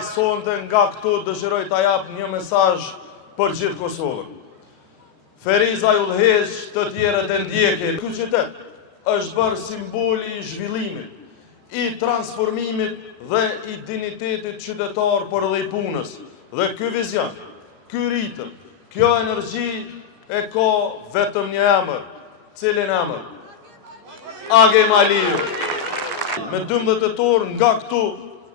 Sonte nga këtu dëshiroj të jap një mesazh për gjithë Kosovën. Feriza ju udhëheq të tjerët e ndjekin. Ky qytet është bërë simboli i zhvillimit, i transformimit dhe i dinjitetit qytetar për dhe i punës. Dhe ky vizion, ky ritëm, kjo energji e ka vetëm një emër, cilin emër? Age Maliu. Me 12 tetor nga këtu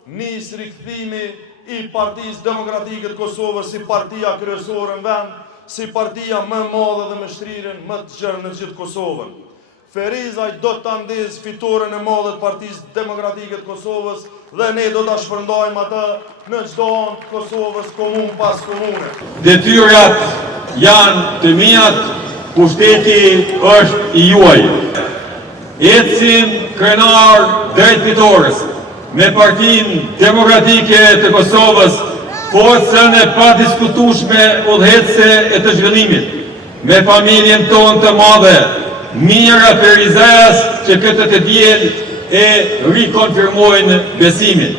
nis rikthimi i Partisë Demokratike të Kosovës si partia kryesore në vend, si partia më e madhe dhe me shtrirjen më të gjerë në gjithë Kosovën. Feriza do të ndez fitoren e madhe të Partisë Demokratike të Kosovës dhe ne do ta shpërndajmë atë në çdo anë të Kosovës, komunë pas komune. Detyrat janë të mijat, pushteti është i juaj. Ecim krenar drejt fitores me Partinë Demokratike të Kosovës, forcën e padiskutueshme udhëheqëse e të zhvillimit, me familjen tonë të madhe, Mira Ferizas, që këtë të diel e rikonfirmojnë besimin.